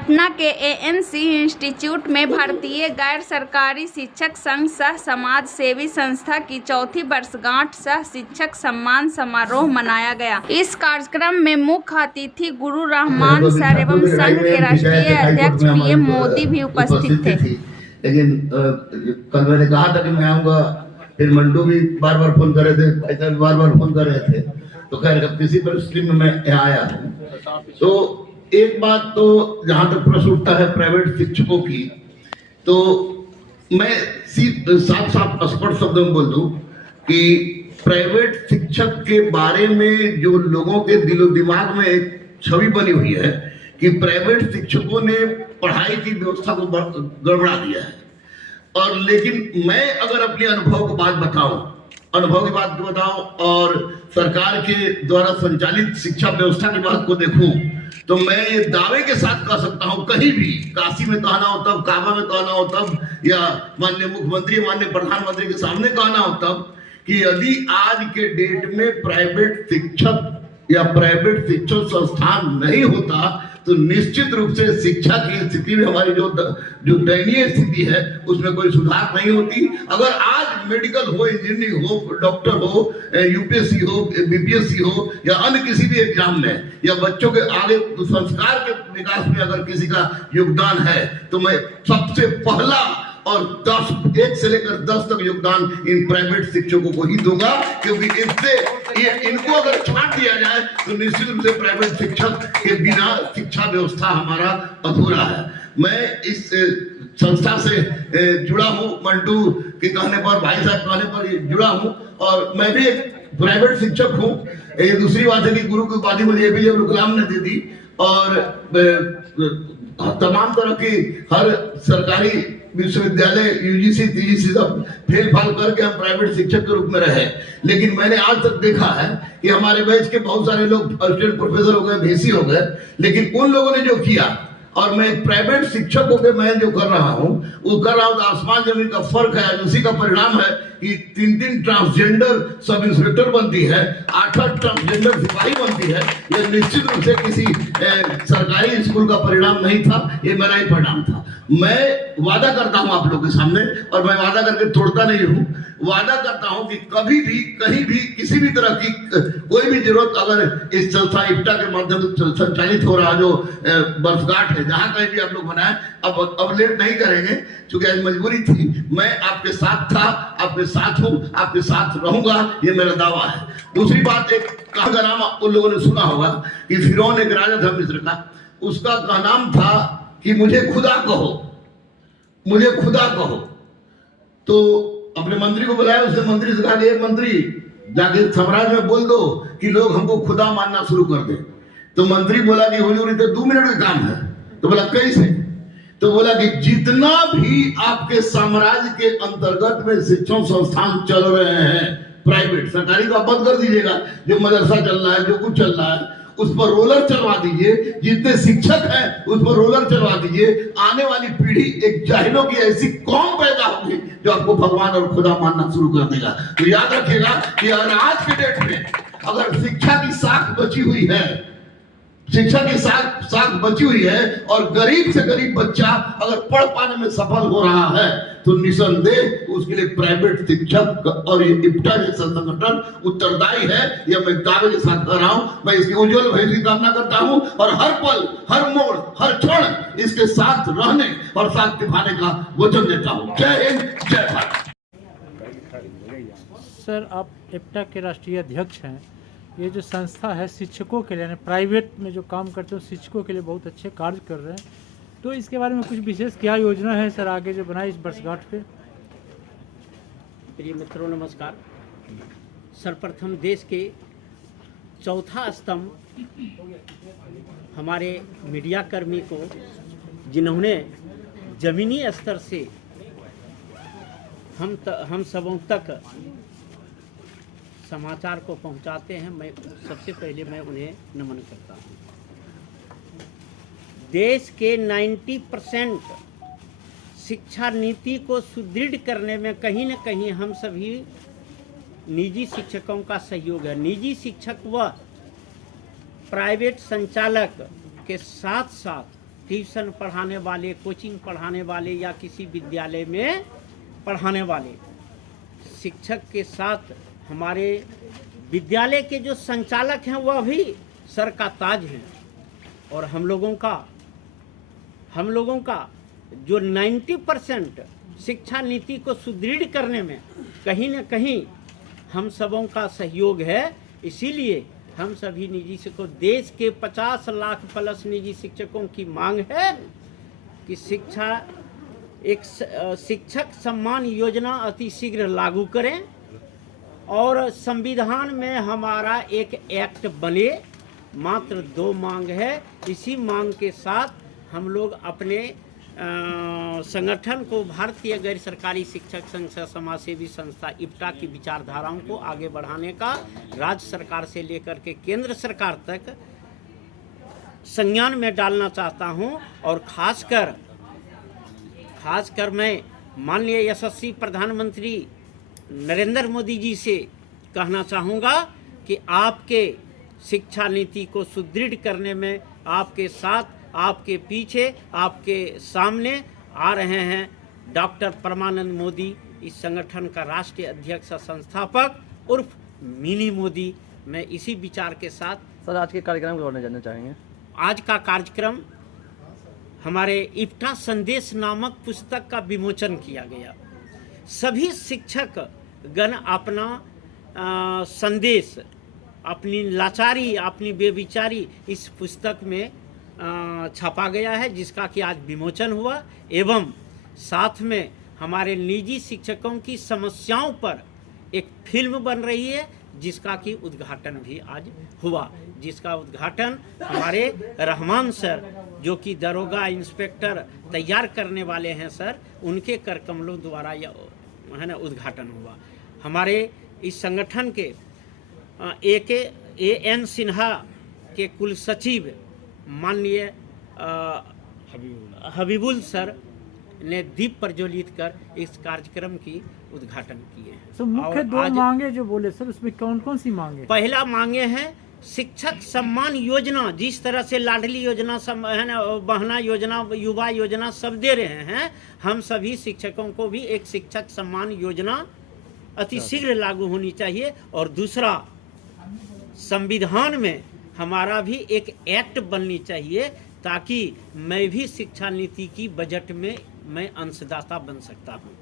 पटना के ANC institute में भारतीय गैर सरकारी शिक्षक संघ सह समाज सेवी संस्था की चौथी वर्षगांठ सह शिक्षक सम्मान समारोह मनाया गया। इस कार्यक्रम में मुख्य अतिथि गुरु रहमान सर एवं संघ के राष्ट्रीय अध्यक्ष पीएम मोदी भी उपस्थित थे। लेकिन कल मैंने कहा था कि मैं आऊंगा, फिर मंटू भी बार बार फोन कर रहे थे, भाई साहब बार बार फोन कर रहे थे, तो खैर किसी परिस्थिति में मैं यहाँ आया हूँ। तो एक बात तो जहां तक प्रश्न उठता है प्राइवेट शिक्षकों की, तो मैं साफ साफ स्पष्ट शब्दों में बोल दूं कि प्राइवेट शिक्षक के बारे में जो लोगों के दिलो दिमाग में एक छवि बनी हुई है कि प्राइवेट शिक्षकों ने पढ़ाई की व्यवस्था को गड़बड़ा दिया है। और लेकिन मैं अगर अपने अनुभव की बात बताऊं और सरकार के द्वारा संचालित शिक्षा व्यवस्था की बात को देखूं, तो मैं ये दावे के साथ कह सकता हूं, कहीं भी काशी में कहना हो तब, काबा में कहना हो तब, या माननीय मुख्यमंत्री माननीय प्रधानमंत्री के सामने कहना हो तब, कि यदि आज के डेट में प्राइवेट शिक्षक या प्राइवेट शिक्षण संस्थान नहीं होता तो निश्चित रूप से शिक्षा की स्थिति में हमारी जो दयनीय स्थिति है उसमें कोई सुधार नहीं होती। अगर आज मेडिकल हो, इंजीनियरिंग हो, डॉक्टर हो, यूपीएससी हो, बीपीएससी हो या अन्य किसी भी एग्जाम में या बच्चों के आगे संस्कार के विकास में अगर किसी का योगदान है तो मैं सबसे पहला और 1 से लेकर 10 तक योगदान इन प्राइवेट शिक्षकों को ही दूंगा, क्योंकि इससे इनको अगर छांट दिया जाए तो निश्चित रूप से प्राइवेट शिक्षक के बिना शिक्षा व्यवस्था हमारा अधूरा है। मैं इस संस्था से जुड़ा हूं, मंटू के कहने पर, भाई साहब कहने पर जुड़ा हूं, और मैं भी एक प्राइवेट शिक्षक हूं। ये दूसरी बात है कि गुरु की उपाधि मुझे एपीजे अब्दुल कलाम ने दे दी, और तमाम तरह की हर सरकारी विश्वविद्यालय यूजीसी टीजीसी सब फेल फाल करके हम प्राइवेट शिक्षक के रूप में रहे। लेकिन मैंने आज तक देखा है कि हमारे बैच के बहुत सारे लोग असिस्टेंट प्रोफेसर हो गए, वीसी हो गए, लेकिन उन लोगों ने जो किया और मैं प्राइवेट शिक्षक होकर मैं जो कर रहा हूँ वो कर रहा हूँ, तो आसमान जमीन का फर्क है। उसी का परिणाम है कि 3 ट्रांसजेंडर सब इंस्पेक्टर बनती है, 8 ट्रांसजेंडर सिपाही बनती है। यह निश्चित रूप से किसी सरकारी स्कूल का परिणाम नहीं था, ये मेरा ही परिणाम था। मैं वादा करता हूं आप लोगों के सामने, और मैं वादा करके तोड़ता नहीं हूं, वादा करता हूं कि कभी भी कहीं भी किसी भी तरह की कोई भी जरूरत अगर इस संस्था इप्टा के माध्यम से संचालित हो रहा जो वर्षगांठ है, जहां कहीं भी आप लोग मनाएं, अब लेट नहीं करेंगे क्योंकि आज मजबूरी थी। मैं आपके साथ था, आपके साथ हूं, आपके साथ रहूंगा, ये मेरा दावा है। दूसरी बात, एक का नाम उन लोगों ने सुना होगा कि फिरौन एक राजा था मिस्र का, उसका नाम था कि मुझे खुदा कहो, मुझे खुदा कहो। तो अपने मंत्री को बुलाया, उसने मंत्री से कहा कि एक मंत्री जाके साम्राज्य में बोल दो कि लोग हमको खुदा मानना शुरू कर दे। तो मंत्री बोला कि हुजूर तो 2 मिनट का काम है। तो बोला कैसे? तो बोला कि जितना भी आपके साम्राज्य के अंतर्गत में शिक्षण संस्थान चल रहे हैं प्राइवेट, सरकारी तो आप बंद कर दीजिएगा, जो मदरसा चल रहा है, जो कुछ चल रहा है उस पर रोलर चलवा दीजिए, जितने शिक्षक हैं उस पर रोलर चलवा दीजिए। आने वाली पीढ़ी एक जाहिलों की ऐसी कौम पैदा होगी जो आपको भगवान और खुदा मानना शुरू कर देगा। तो याद रखिएगा कि अगर आज के डेट में अगर शिक्षा की साख बची हुई है, शिक्षा की साख बची हुई है और गरीब से गरीब बच्चा अगर पढ़ पाने में सफल हो रहा है, तो निसंदेह उसके लिए प्राइवेट शिक्षक और ये इप्टा जैसा संगठन उत्तरदायी है। यह मैं दावे के साथ कह रहा हूं। मैं इसकी उज्जवल भविष्य की कामना करता हूं और हर पल, हर मोड़, हर क्षण इसके साथ रहने और साथ निभाने का वचन देता हूं। जय हिंद, जय भारत। सर, आप इप्टा के राष्ट्रीय अध्यक्ष हैं। ये जो संस्था है शिक्षकों के लिए, प्राइवेट में जो काम करते हैं शिक्षकों के लिए बहुत अच्छे कार्य कर रहे हैं, तो इसके बारे में कुछ विशेष क्या योजना है सर आगे जो बनाई इस वर्षगांठ पे? प्रिय मित्रों नमस्कार। सर्वप्रथम देश के चौथा स्तंभ हमारे मीडिया कर्मी को, जिन्होंने जमीनी स्तर से हम सबों तक समाचार को पहुंचाते हैं, मैं सबसे पहले मैं उन्हें नमन करता हूं। देश के 90% शिक्षा नीति को सुदृढ़ करने में कहीं न कहीं हम सभी निजी शिक्षकों का सहयोग है। निजी शिक्षक व प्राइवेट संचालक के साथ साथ ट्यूशन पढ़ाने वाले, कोचिंग पढ़ाने वाले या किसी विद्यालय में पढ़ाने वाले शिक्षक के साथ हमारे विद्यालय के जो संचालक हैं वह भी सर का ताज हैं। और हम लोगों का जो 90% शिक्षा नीति को सुदृढ़ करने में कहीं न कहीं हम सबों का सहयोग है। इसीलिए हम सभी निजी शिक्षकों, देश के 50 लाख प्लस निजी शिक्षकों की मांग है कि शिक्षक सम्मान योजना अति शीघ्र लागू करें और संविधान में हमारा एक एक्ट बने। मात्र 2 मांग है। इसी मांग के साथ हम लोग अपने संगठन को, भारतीय गैर सरकारी शिक्षक संघ समाज सेवी संस्था इप्टा की विचारधाराओं को आगे बढ़ाने का राज्य सरकार से लेकर के केंद्र सरकार तक संज्ञान में डालना चाहता हूं। और खासकर मैं माननीय यशस्वी प्रधानमंत्री नरेंद्र मोदी जी से कहना चाहूँगा कि आपके शिक्षा नीति को सुदृढ़ करने में आपके साथ, आपके पीछे, आपके सामने आ रहे हैं डॉक्टर परमानंद मोदी, इस संगठन का राष्ट्रीय अध्यक्ष संस्थापक उर्फ मिनी मोदी। मैं इसी विचार के साथ सर आज के कार्यक्रम के बारे में जानना चाहेंगे। आज का कार्यक्रम हमारे इप्टा संदेश नामक पुस्तक का विमोचन किया गया। सभी शिक्षक गण अपना संदेश, अपनी लाचारी, अपनी बेविचारी इस पुस्तक में छपा गया है, जिसका कि आज विमोचन हुआ। एवं साथ में हमारे निजी शिक्षकों की समस्याओं पर एक फिल्म बन रही है, जिसका कि उद्घाटन भी आज हुआ, जिसका उद्घाटन हमारे रहमान सर, जो कि दरोगा इंस्पेक्टर तैयार करने वाले हैं सर, उनके कर कमलों द्वारा यह है ना उद्घाटन हुआ। हमारे इस संगठन के AN सिन्हा के कुल सचिव माननीय हबीबुल सर ने दीप प्रज्वलित कर इस कार्यक्रम की उद्घाटन किए हैं। तो मुख्य 2 मांगे जो बोले सर, उसमें कौन कौन सी मांगे? पहला मांगे हैं शिक्षक सम्मान योजना, जिस तरह से लाडली योजना है ना, बहना योजना, युवा योजना सब दे रहे हैं, हम सभी शिक्षकों को भी एक शिक्षक सम्मान योजना अति शीघ्र लागू होनी चाहिए। और दूसरा, संविधान में हमारा भी एक एक्ट बननी चाहिए, ताकि मैं भी शिक्षा नीति की बजट में मैं अंशदाता बन सकता हूँ।